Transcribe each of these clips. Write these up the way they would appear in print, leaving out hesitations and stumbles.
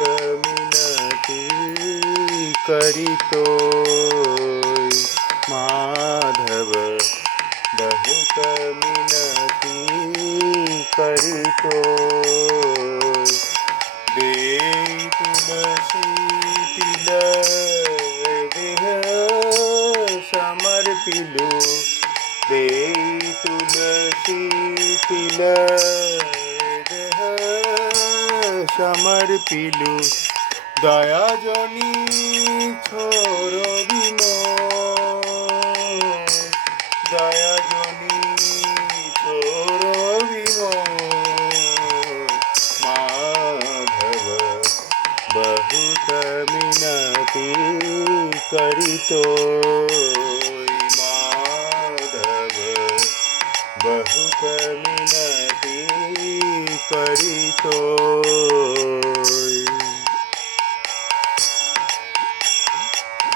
मिनती करितो माधव बहुत मिनती करितो दे तुलसी देह समर्पिलु दे तुलसी देह समर्पिलु दया जनी छोर दया जनी छोर माधव बहुत मिनती करितो माधव बहुत मिनती करितो।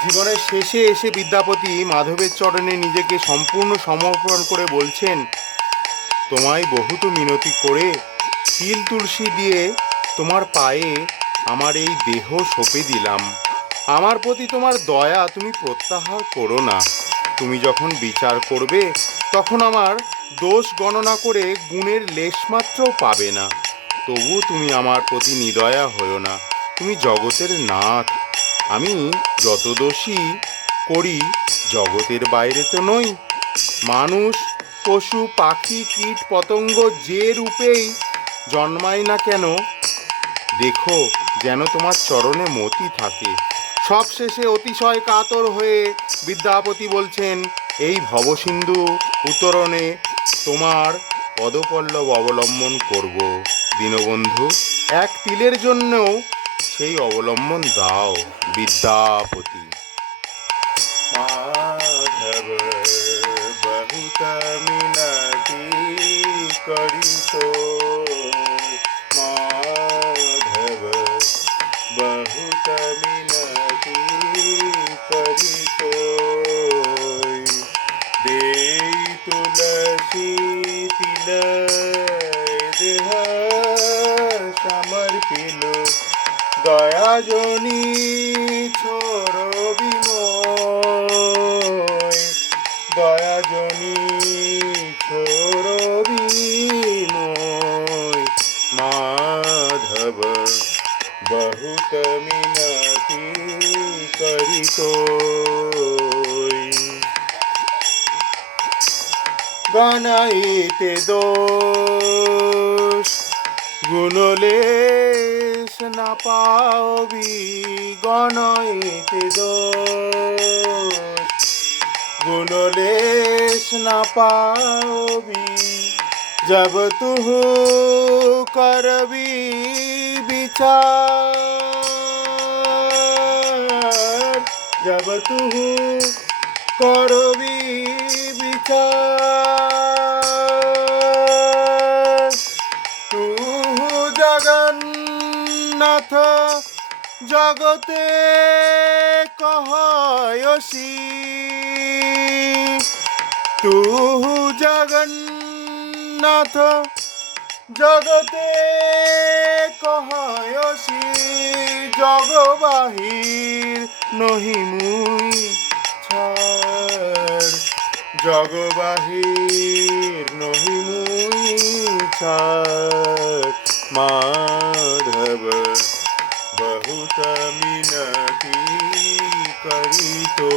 জীবনের শেষে এসে বিদ্যাপতি মাধবের চরণে নিজেকে সম্পূর্ণ সমর্পণ করে বলছেন, তোমায় বহুত মিনতি করে তিল তুলসী দিয়ে তোমার পায়ে আমার এই দেহ সঁপে দিলাম। আমার প্রতি তোমার দয়া তুমি প্রত্যাহার করো না। তুমি যখন বিচার করবে তখন আমার দোষ গণনা করে গুণের লেশমাত্রও পাবে না। তবু তুমি আমার প্রতি নিদয়া হও না। তুমি জগতের নাথ। আমি যত দোষী করি জগতের বাইরে তো নই। মানুষ পশু পাখি কীট পতঙ্গ যে রূপেই জন্মায় না কেন, দেখো যেন তোমার চরণে মতি থাকে। সবশেষে অতিশয় কাতর হয়ে বিদ্যাপতি বলছেন, এই ভবসিন্ধু উত্তরণে তোমার পদপল্লব অবলম্বন করব। দীনবন্ধু, এক তিলের জন্যও সেই অবলম্বন দাও বিদ্যাপতি। মাধব বহুত মিনতি করিতো মাধব বহুত মিনতি করিতো দে তুলসী দেহ সমর্পিলু দয়া জনি ছোর দয়া জনি ছোর মাধব বহুত মিনতি করিতো গণাইতে দোষ গুণলেশ না পাবি গণাইতে দোষ গুণলেশ না পাবি जब तू करबी विचार जब तू करबी विचार तू जगन्नाथ जगते कहयसी तू जगन्नाथ जगते कहयसी जग बाहिर नही मुई छाड़ जग बाहिर नही मुई छाड़ माधव बहुत मिनती करितो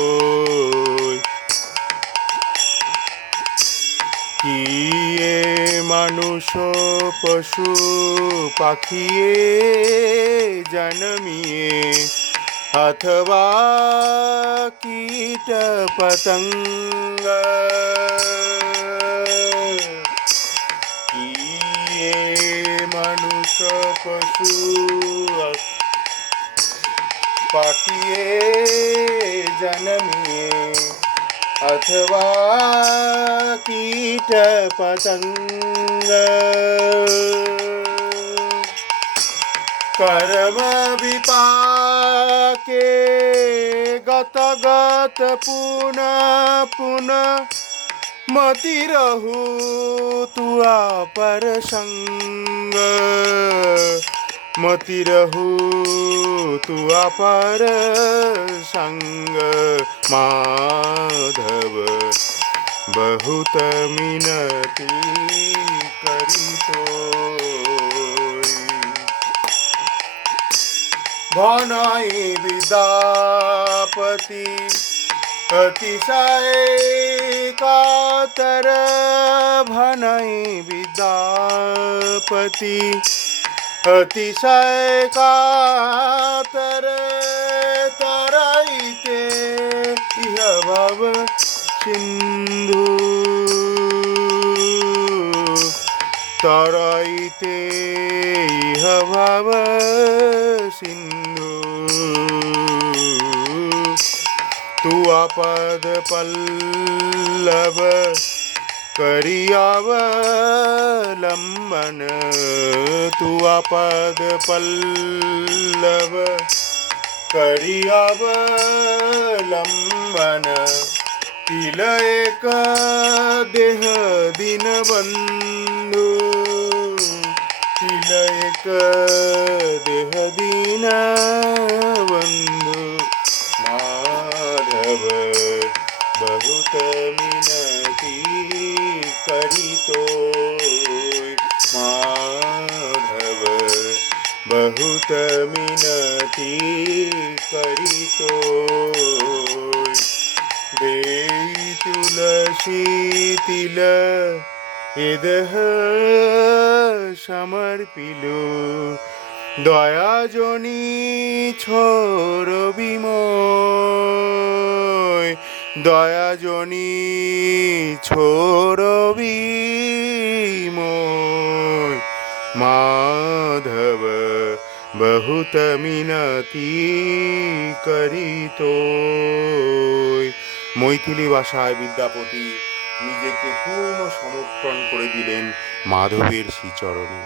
किए मानुष पशु पाखिए जन्मिए अथवा कीट पतंग किए मानुष पशु पाखिए जन्मिए अथवा कीट पतंग कर्म विपाके गत गत पुनः पुनः मति रहु तुआ पर संग मति रहू तू अपार संग माधव बहुत मिनती करी तोय। भनई विद्यापति अतिशय कातर, भनई विद्यापति अतिशय कातर, तराईते इह भव सिंधु, तराईते इह भव सिंधु। तू आपद पल्लव करियावलंबन, तू आपद पल्लव करियावलंबन। तिल एक देह दिन बंधु, तिल एक देह दीन बंधु। माधव बहुत मिनती करी तोय, माधव बहुत मिनती करी तोय। देई तुलसी तिल এদেহ সমর্পিলো, দয়া জনি ছোর বিময়, দয়া জনি ছোর বিময়। মাধব বহুত মিনতি করি তোয়। মৈথিলি ভাষায় বিদ্যাপতি নিজেকে পূর্ণ সমর্পণ করে দিলেন মাধবের শ্রীচরণে।